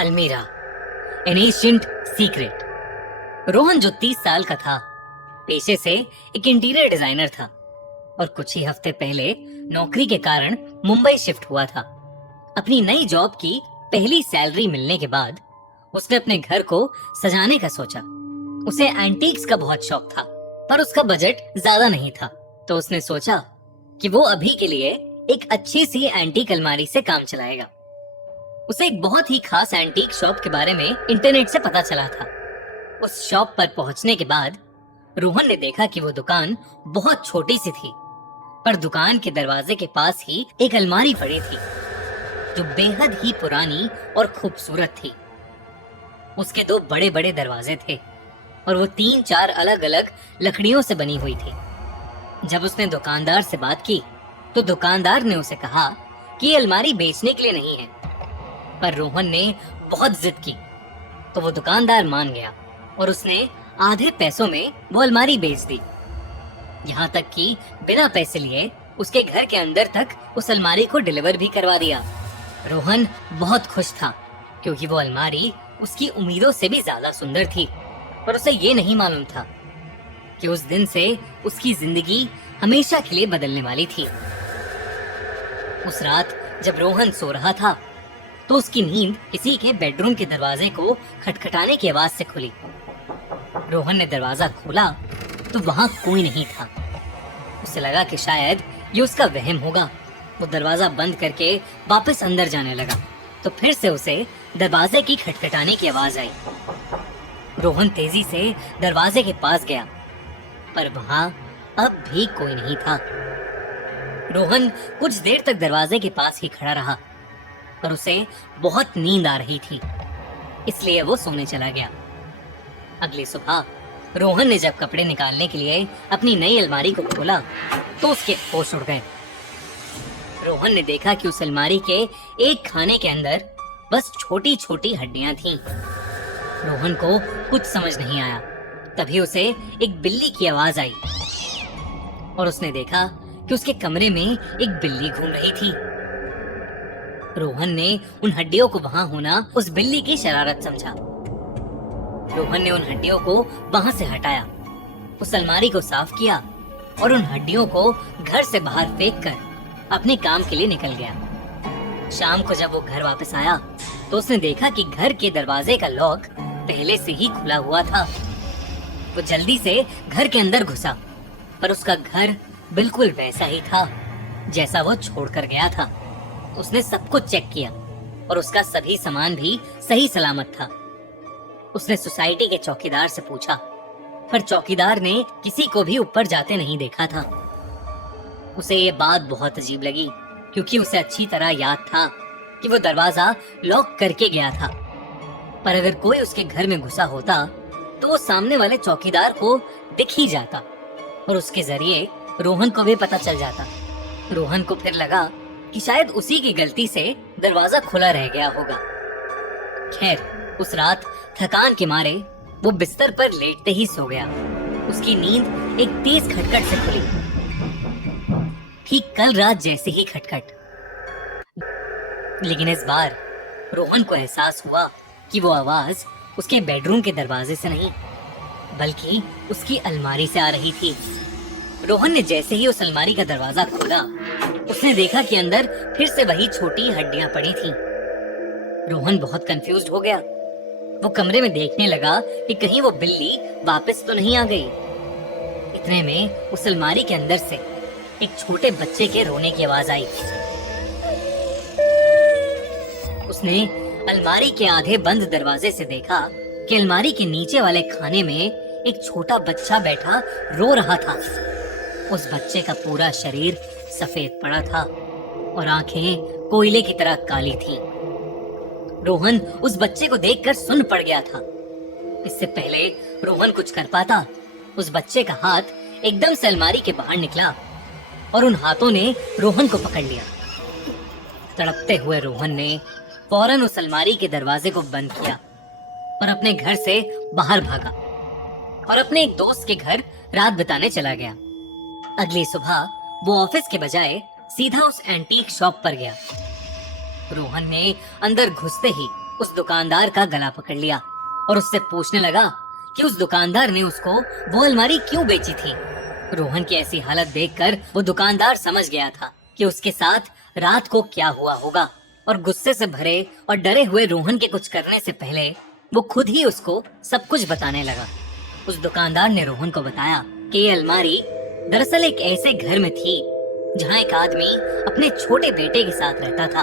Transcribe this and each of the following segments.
अलमीरा, N ancient secret. Rohan जो 30 साल का था, पेशे से एक इंटीरियर डिजाइनर था और कुछ ही हफ्ते पहले नौकरी के कारण मुंबई शिफ्ट हुआ था। अपनी नई जॉब की पहली सैलरी मिलने के बाद उसने अपने घर को सजाने का सोचा। उसे एंटीक्स का बहुत शौक था, पर उसका बजट ज्यादा नहीं था, तो उसने सोचा कि वो अभी के लिए एक अच्छी सी एंटीक अलमारी से काम चलाएगा। उसे एक बहुत ही खास एंटीक शॉप के बारे में इंटरनेट से पता चला था। उस शॉप पर पहुंचने के बाद रोहन ने देखा कि वो दुकान बहुत छोटी सी थी, पर दुकान के दरवाजे के पास ही एक अलमारी पड़ी थी जो बेहद ही पुरानी और खूबसूरत थी। उसके 2 बड़े बड़े दरवाजे थे और वो 3-4 अलग अलग लकड़ियों से बनी हुई थी। जब उसने दुकानदार से बात की तो दुकानदार ने उसे कहा कि ये अलमारी बेचने के लिए नहीं है, पर रोहन ने बहुत जिद की तो वो दुकानदार मान गया और उसने आधे पैसों में वो अलमारी बेच दी। यहाँ तक कि बिना पैसे लिए उसके घर के अंदर तक उस अलमारी को डिलीवर भी करवा दिया। रोहन बहुत खुश था क्योंकि वो अलमारी उसकी उम्मीदों से भी ज्यादा सुंदर थी, पर उसे ये नहीं मालूम था कि उस दिन से उसकी जिंदगी हमेशा के लिए बदलने वाली थी। उस रात जब रोहन सो रहा था तो उसकी नींद किसी के बेडरूम के दरवाजे को खटखटाने की आवाज से खुली। रोहन ने दरवाजा खोला तो वहां कोई नहीं था। उसे लगा कि शायद ये उसका वहम होगा। वो दरवाजा बंद करके वापस अंदर जाने लगा तो फिर से उसे दरवाजे की खटखटाने की आवाज आई। रोहन तेजी से दरवाजे के पास गया, पर वहां अब भी कोई नहीं था। रोहन कुछ देर तक दरवाजे के पास ही खड़ा रहा, पर उसे बहुत नींद आ रही थी, इसलिए वो सोने चला गया। अगली सुबह रोहन ने जब कपड़े निकालने के लिए अपनी नई अलमारी को खोला तो उसके होश उड़ गए। रोहन ने देखा कि उस अलमारी के एक खाने के अंदर बस छोटी छोटी हड्डियां थीं। रोहन को कुछ समझ नहीं आया। तभी उसे एक बिल्ली की आवाज आई और उसने देखा कि उसके कमरे में एक बिल्ली घूम रही थी। रोहन ने उन हड्डियों को वहां होना उस बिल्ली की शरारत समझा। रोहन ने उन हड्डियों को वहां से हटाया, उस अलमारी को साफ किया और उन हड्डियों को घर से बाहर फेंक कर अपने काम के लिए निकल गया। शाम को जब वो घर वापस आया तो उसने देखा कि घर के दरवाजे का लॉक पहले से ही खुला हुआ था। वो जल्दी से घर के अंदर घुसा, पर उसका घर बिल्कुल वैसा ही था जैसा वो छोड़कर गया था। उसने सब कुछ चेक किया और उसका सभी सामान भी सही सलामत था। उसने सोसाइटी के चौकीदार से पूछा, पर चौकीदार ने किसी को भी ऊपर जाते नहीं देखा था। उसे ये बात बहुत अजीब लगी क्योंकि उसे अच्छी तरह याद था कि वो दरवाजा लॉक करके गया था, पर अगर कोई उसके घर में घुसा होता तो वो सामने वाले चौकीदार को दिख ही जाता और उसके जरिए रोहन को भी पता चल जाता। रोहन को फिर लगा कि शायद उसी की गलती से दरवाजा खुला रह गया होगा। खैर, उस रात थकान के मारे वो बिस्तर पर लेटते ही सो गया। उसकी नींद एक तेज खटखट से खुली, ठीक कल रात जैसे ही खटखट। लेकिन इस बार रोहन को एहसास हुआ कि वो आवाज उसके बेडरूम के दरवाजे से नहीं बल्कि उसकी अलमारी से आ रही थी। रोहन ने जैसे ही उस अलमारी का दरवाजा खोला उसने देखा कि अंदर फिर से वही छोटी हड्डियां पड़ी थीं। रोहन बहुत कंफ्यूज्ड हो गया। वो कमरे में देखने लगा कि कहीं वो बिल्ली वापस तो नहीं आ गई। इतने में उस अलमारी के अंदर से एक छोटे बच्चे के रोने की आवाज आई। उसने अलमारी के आधे बंद दरवाजे से देखा कि अलमारी के नीचे वाले खाने में एक छोटा बच्चा बैठा रो रहा था। उस बच्चे का पूरा शरीर सफेद पड़ा था और आंखें कोयले की तरह काली थीं। रोहन उस बच्चे को देखकर सुन्न पड़ गया था। इससे पहले रोहन कुछ कर पाता, उस बच्चे का हाथ एकदम से अलमारी के बाहर निकला और उन हाथों ने रोहन को पकड़ लिया। तड़पते हुए रोहन ने फौरन उस अलमारी के दरवाजे को बंद किया और अपने घर से बाहर भागा और अपने एक दोस्त के घर रात बिताने चला गया। अगली सुबह वो ऑफिस के बजाय सीधा उस एंटीक शॉप पर गया। रोहन ने अंदर घुसते ही उस दुकानदार का गला पकड़ लिया और उससे पूछने लगा कि उस दुकानदार ने उसको वो अलमारी क्यों बेची थी। रोहन की ऐसी हालत देखकर वो दुकानदार समझ गया था कि उसके साथ रात को क्या हुआ होगा, और गुस्से से भरे और डरे हुए रोहन के कुछ करने से पहले वो खुद ही उसको सब कुछ बताने लगा। उस दुकानदार ने रोहन को बताया कि ये अलमारी दरअसल एक ऐसे घर में थी जहाँ एक आदमी अपने छोटे बेटे के साथ रहता था।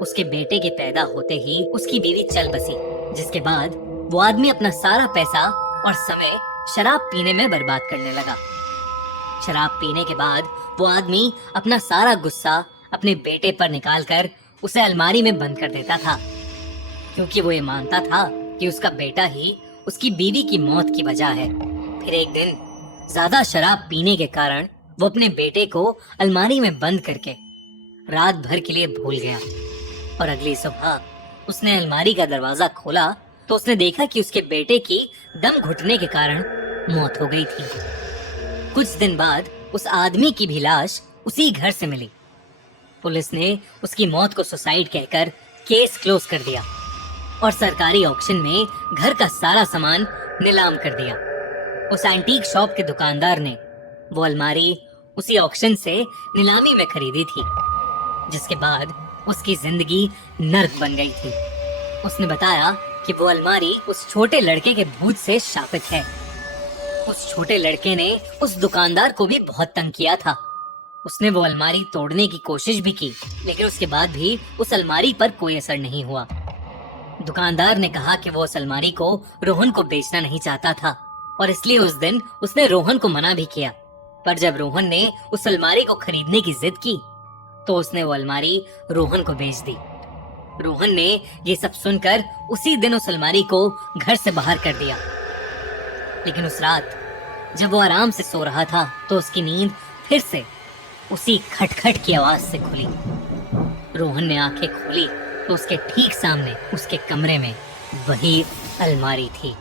उसके बेटे के पैदा होते ही उसकी बीवी चल बसी, जिसके बाद वो आदमी अपना सारा पैसा और समय शराब पीने में बर्बाद करने लगा। शराब पीने के बाद वो आदमी अपना सारा गुस्सा अपने बेटे पर निकालकर उसे अलमारी में बंद कर देता था, क्योंकि वो ये मानता था कि उसका बेटा ही उसकी बीवी की मौत की वजह है। फिर एक दिन ज्यादा शराब पीने के कारण वो अपने बेटे को अलमारी में बंद करके रात भर के लिए भूल गया, और अगली सुबह उसने अलमारी का दरवाजा खोला तो उसने देखा कि उसके बेटे की दम घुटने के कारण मौत हो गई थी। कुछ दिन बाद उस आदमी की भी लाश उसी घर से मिली। पुलिस ने उसकी मौत को सुसाइड कहकर केस क्लोज कर दिया और सरकारी ऑक्शन में घर का सारा सामान नीलाम कर दिया। उस एंटीक शॉप के दुकानदार ने वो अलमारी उसी ऑक्शन से नीलामी में खरीदी थी, जिसके बाद उसकी जिंदगी नर्क बन गई थी। उसने बताया कि वो अलमारी उस छोटे लड़के के भूत से शापित है। उस छोटे लड़के ने उस दुकानदार को भी बहुत तंग किया था। उसने वो अलमारी तोड़ने की कोशिश भी की, लेकिन उसके बाद भी उस अलमारी पर कोई असर नहीं हुआ। दुकानदार ने कहा कि वो उस अलमारी को रोहन को बेचना नहीं चाहता था, और इसलिए उस दिन उसने रोहन को मना भी किया। पर जब रोहन ने उस अलमारी को खरीदने की जिद की तो उसने वो अलमारी रोहन को बेच दी। रोहन ने ये सब सुनकर उसी दिन उस अलमारी को घर से बाहर कर दिया। लेकिन उस रात जब वो आराम से सो रहा था तो उसकी नींद फिर से उसी खटखट की आवाज से खुली। रोहन ने आंखें खोली तो उसके ठीक सामने उसके कमरे में वही अलमारी थी।